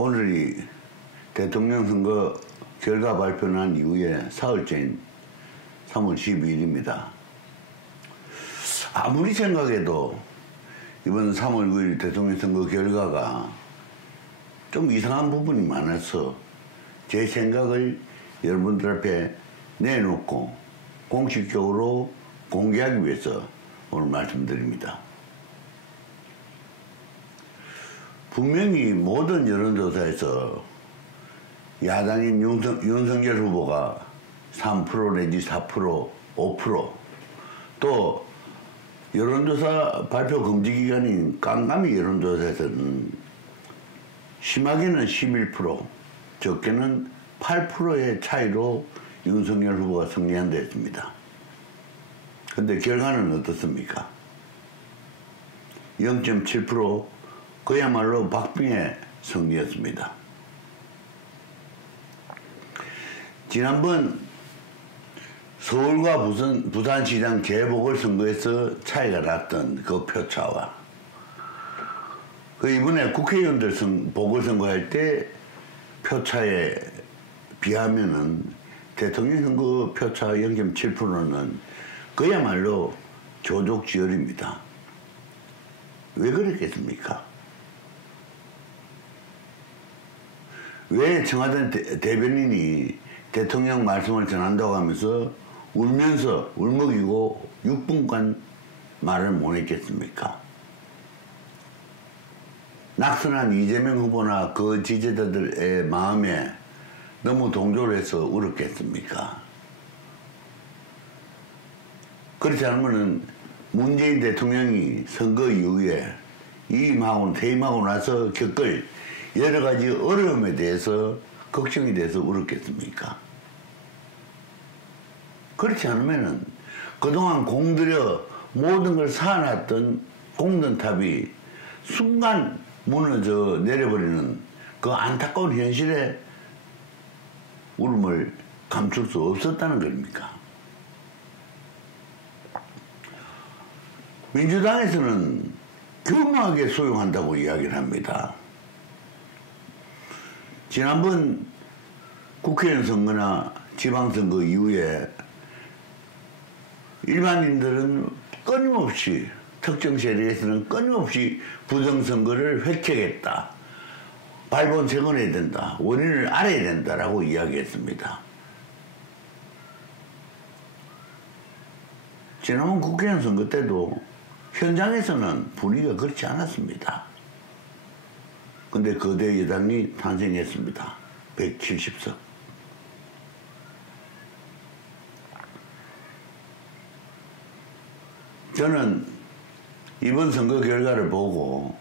오늘이 대통령 선거 결과 발표난 이후에 사흘째인 3월 12일입니다. 아무리 생각해도 이번 3월 9일 대통령 선거 결과가 좀 이상한 부분이 많아서 제 생각을 여러분들 앞에 내놓고 공식적으로 공개하기 위해서 오늘 말씀드립니다. 분명히 모든 여론조사에서 야당인 윤석열 후보가 3% 내지 4%, 5%, 또 여론조사 발표 금지 기간인 깜깜이 여론조사에서는 심하게는 11%, 적게는 8%의 차이로 윤석열 후보가 승리한 데 했습니다. 근데 결과는 어떻습니까? 0.7%, 그야말로 박빙의 승리였습니다. 지난번 서울과 부산시장 재보궐선거에서 차이가 났던 그 표차와 이번에 국회의원들 보궐선거할 때 표차에 비하면은 대통령 선거 표차 0.7%는 그야말로 조족지혈입니다. 왜 그랬겠습니까? 왜 청와대 대변인이 대통령 말씀을 전한다고 하면서 울면서 울먹이고 6분간 말을 못 했겠습니까? 낙선한 이재명 후보나 그 지지자들의 마음에 너무 동조를 해서 울었겠습니까? 그렇지 않으면 문재인 대통령이 선거 이후에 퇴임하고 나서 겪을 여러 가지 어려움에 대해서 걱정이 돼서 울었겠습니까? 그렇지 않으면은 그동안 공들여 모든 걸 쌓아놨던 공든탑이 순간 무너져 내려버리는 그 안타까운 현실에 울음을 감출 수 없었다는 겁니까? 민주당에서는 교묘하게 수용한다고 이야기를 합니다. 지난번 국회의원 선거나 지방선거 이후에 일반인들은 끊임없이 특정 세력에서는 끊임없이 부정선거를 획책했다. 발본색원해야 된다. 원인을 알아야 된다라고 이야기했습니다. 지난번 국회의원 선거 때도 현장에서는 분위기가 그렇지 않았습니다. 근데 거대 여당이 탄생했습니다. 170석. 저는 이번 선거 결과를 보고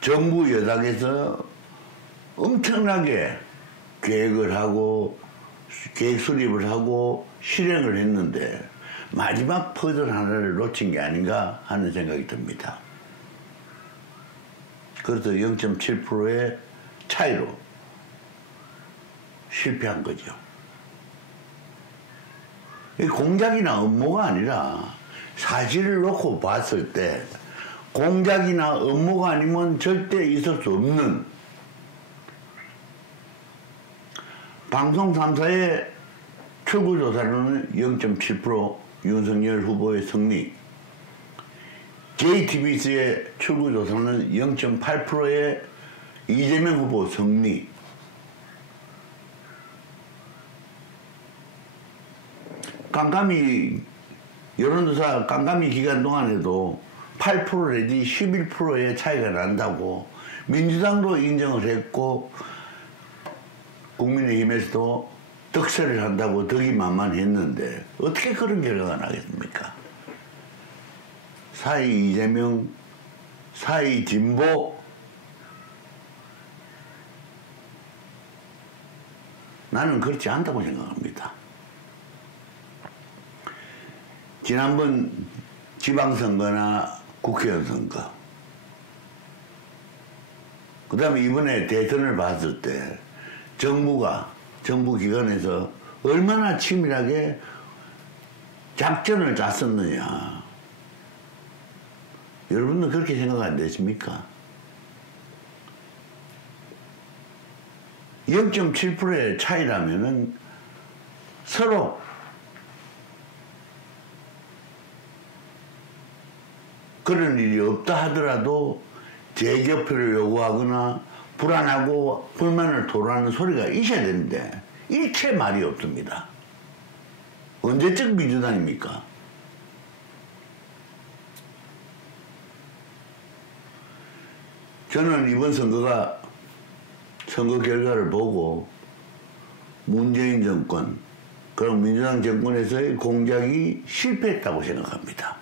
정부 여당에서 엄청나게 계획을 하고 계획 수립을 하고 실행을 했는데 마지막 퍼즐 하나를 놓친 게 아닌가 하는 생각이 듭니다. 그래서 0.7%의 차이로 실패한 거죠. 공작이나 음모가 아니라 사실을 놓고 봤을 때 공작이나 음모가 아니면 절대 있을 수 없는 방송 3사의 출구조사로는 0.7% 윤석열 후보의 승리, JTBC의 출구조사는 0.8%의 이재명 후보 승리. 여론조사 깜깜이 기간 동안에도 8% 내지 11%의 차이가 난다고 민주당도 인정을 했고 국민의힘에서도 득세를 한다고 덕이 만만했는데 어떻게 그런 결과가 나겠습니까? 사이 이재명, 사이 진보, 나는 그렇지 않다고 생각합니다. 지난번 지방선거나 국회의원 선거, 그 다음에 이번에 대선을 봤을 때 정부 기관에서 얼마나 치밀하게 작전을 짰었느냐. 여러분은 그렇게 생각 안 되십니까? 0.7%의 차이라면은 서로 그런 일이 없다 하더라도 재개표를 요구하거나 불안하고 불만을 토로하는 소리가 있어야 되는데 일체 말이 없습니다. 언제적 민주당입니까? 저는 이번 선거 결과를 보고 문재인 정권, 그럼 민주당 정권에서의 공작이 실패했다고 생각합니다.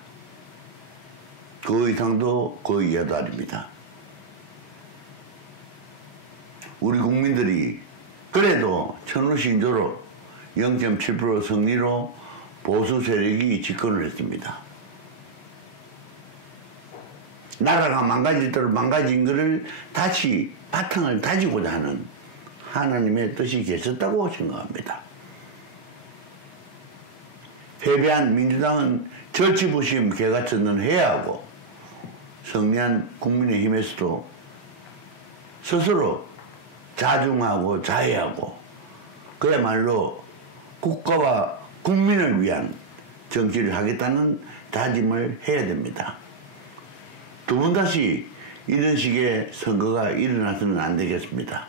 그 이상도 그 이하도 아닙니다. 우리 국민들이 그래도 천우신조로 0.7% 승리로 보수 세력이 집권을 했습니다. 나라가 망가지도록 망가진 것을 다시 바탕을 다지고자 하는 하나님의 뜻이 계셨다고 생각합니다. 패배한 민주당은 절치부심 개가천은 해야 하고 승리한 국민의힘에서도 스스로 자중하고 자해하고 그야말로 국가와 국민을 위한 정치를 하겠다는 다짐을 해야 됩니다. 두 번 다시 이런 식의 선거가 일어나서는 안 되겠습니다.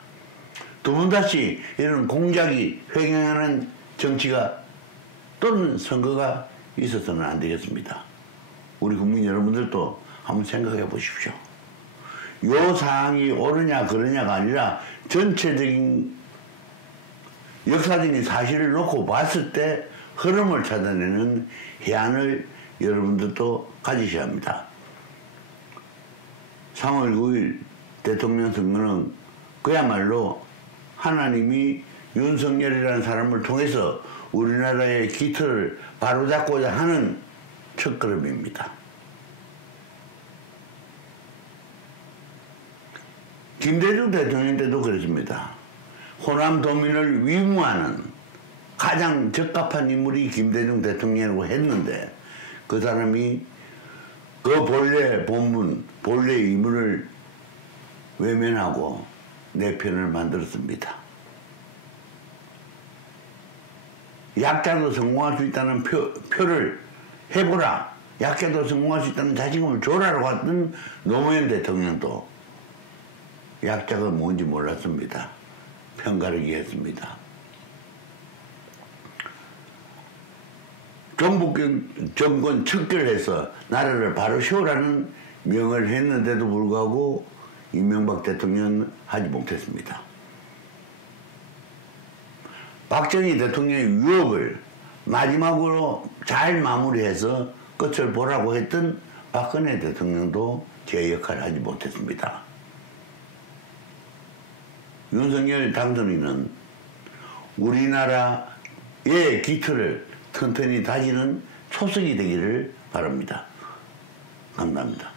두 번 다시 이런 공작이 횡행하는 정치가 또는 선거가 있어서는 안 되겠습니다. 우리 국민 여러분들도 한번 생각해 보십시오. 요 사항이 옳으냐 그러냐가 아니라 전체적인 역사적인 사실을 놓고 봤을 때 흐름을 찾아내는 해안을 여러분들도 가지셔야 합니다. 3월 9일 대통령 선거는 그야말로 하나님이 윤석열이라는 사람을 통해서 우리나라의 기틀을 바로잡고자 하는 첫걸음입니다. 김대중 대통령 때도 그랬습니다. 호남 도민을 위무하는 가장 적합한 인물이 김대중 대통령이라고 했는데 그 사람이 그 본래 본문, 본래 의무를 외면하고 내 편을 만들었습니다. 약자도 성공할 수 있다는 표를 해보라. 약자도 성공할 수 있다는 자신감을 줘라라고 했던 노무현 대통령도 약자가 뭔지 몰랐습니다. 편가르기 했습니다. 종북 정권 척결해서 나라를 바로 세우라는 명을 했는데도 불구하고 이명박 대통령은 하지 못했습니다. 박정희 대통령의 유업을 마지막으로 잘 마무리해서 끝을 보라고 했던 박근혜 대통령도 제 역할을 하지 못했습니다. 윤석열 당선인은 우리나라의 기틀을 튼튼히 다지는 초석이 되기를 바랍니다. 감사합니다.